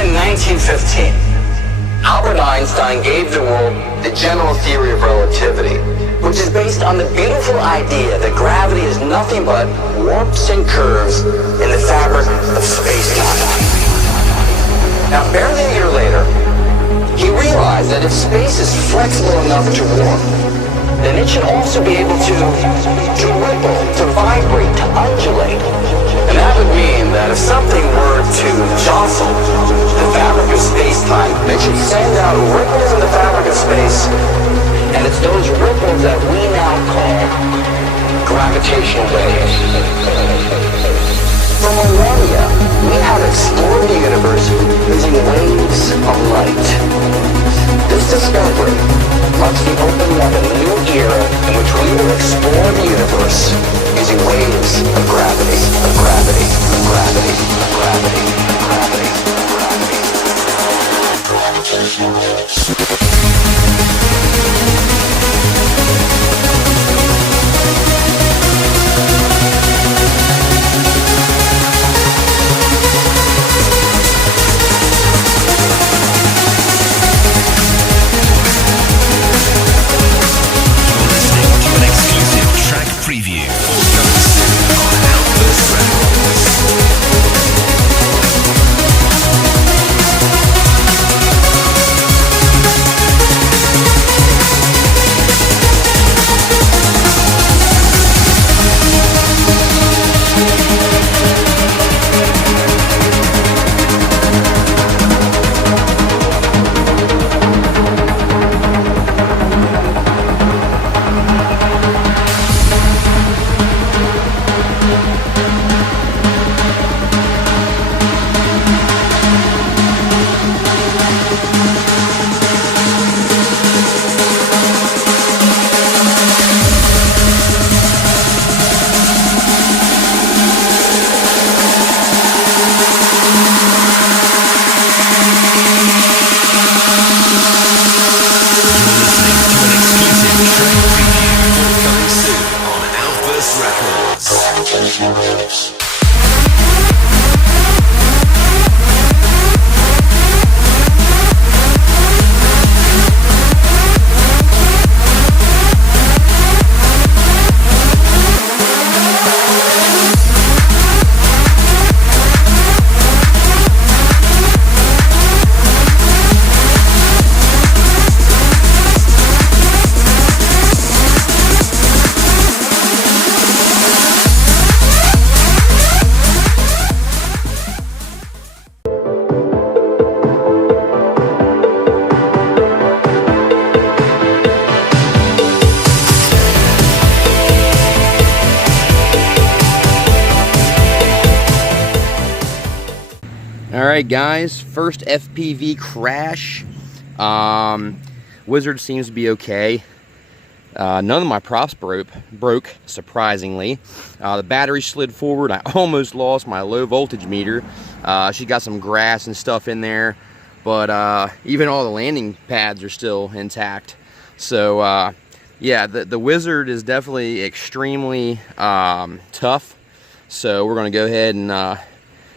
in 1915, Albert Einstein gave the world the general theory of relativity, which is based on the beautiful idea that gravity is nothing but warps and curves in the fabric of space-time. Now, barely a year later, he realized that if space is flexible enough to warp, then it should also be able to ripple, to vibrate, to undulate. And that would mean that if something were to jostle the fabric of space-time, it should send out ripples in the fabric of space, and it's those ripples that we now call gravitational waves. For millennia, we have explored the universe using waves of light. This discovery marks the opening of a new era in which we will explore the universe using waves of gravity, of gravity, of gravity, of gravity, of gravity, of gravity. Gravitational waves. Preview coming soon on Outburst Records. Alright guys, first FPV crash. Wizard seems to be okay. None of my props broke, surprisingly. The battery slid forward. I almost lost my low voltage meter. She got some grass and stuff in there, but even all the landing pads are still intact. So yeah, the Wizard is definitely extremely tough. So we're going to go ahead and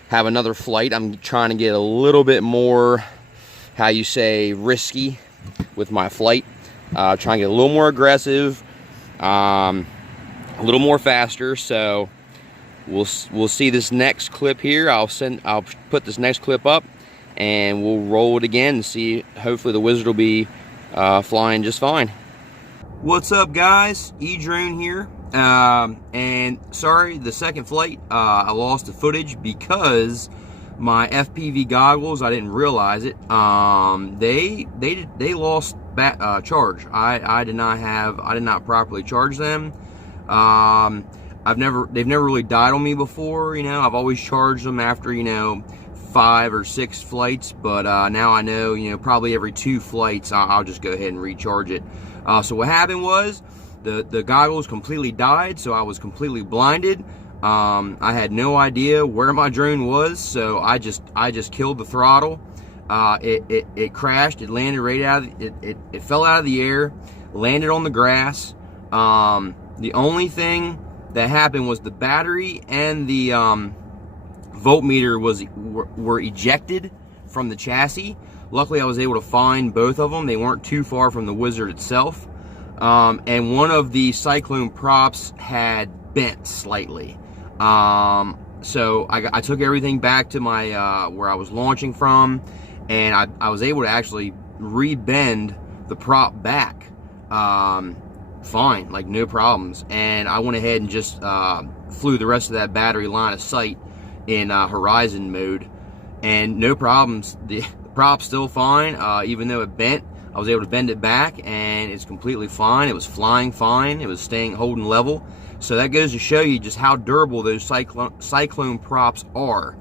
have another flight. I'm trying to get a little bit more, how you say, risky with my flight. Trying to get a little more aggressive, a little more faster. So we'll see this next clip here. I'll put this next clip up, and we'll roll it again and see. Hopefully the Wizard will be flying just fine. What's up, guys? E-Drone here. And sorry, the second flight, I lost the footage because my FPV goggles, I didn't realize it. They lost charge. I did not properly charge them. They've never really died on me before. You know, I've always charged them after, you know, 5 or 6 flights, but now I know, you know, probably every 2 flights I'll just go ahead and recharge it. So what happened was the goggles completely died, so I was completely blinded. I had no idea where my drone was, so I just killed the throttle. It crashed. It landed right out of it fell out of the air, landed on the grass. The only thing that happened was the battery and the voltmeter were ejected from the chassis. Luckily, I was able to find both of them. They weren't too far from the Wizard itself. And one of the Cyclone props had bent slightly. So I took everything back to my where I was launching from, and I was able to actually re-bend the prop back fine, like no problems. And I went ahead and just flew the rest of that battery line of sight in horizon mode, and no problems. The prop's still fine, even though it bent. I was able to bend it back, and it's completely fine. It was flying fine. It was holding level. So that goes to show you just how durable those Cyclone props are.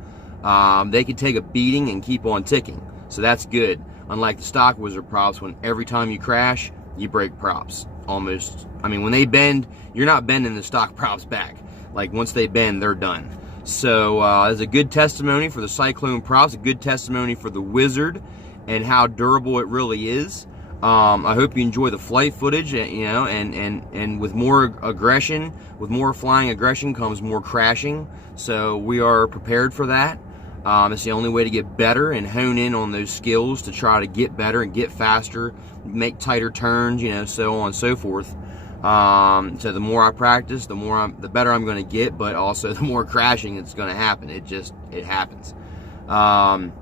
They can take a beating and keep on ticking. So that's good. Unlike the stock Wizard props, when every time you crash, you break props. Almost. I mean, when they bend, you're not bending the stock props back. Like, once they bend, they're done. So it's a good testimony for the Cyclone props, a good testimony for the Wizard, and how durable it really is. I hope you enjoy the flight footage, you know, and with more aggression, with more flying aggression comes more crashing. So we are prepared for that. It's the only way to get better and hone in on those skills to try to get better and get faster, make tighter turns, you know, so on and so forth. So the more I practice, the better I'm going to get, but also the more crashing it's going to happen. It happens. You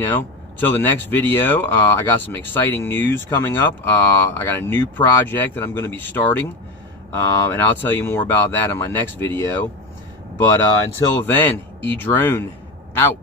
know, till the next video, I got some exciting news coming up. I got a new project that I'm going to be starting, and I'll tell you more about that in my next video. But until then, E-Drone out.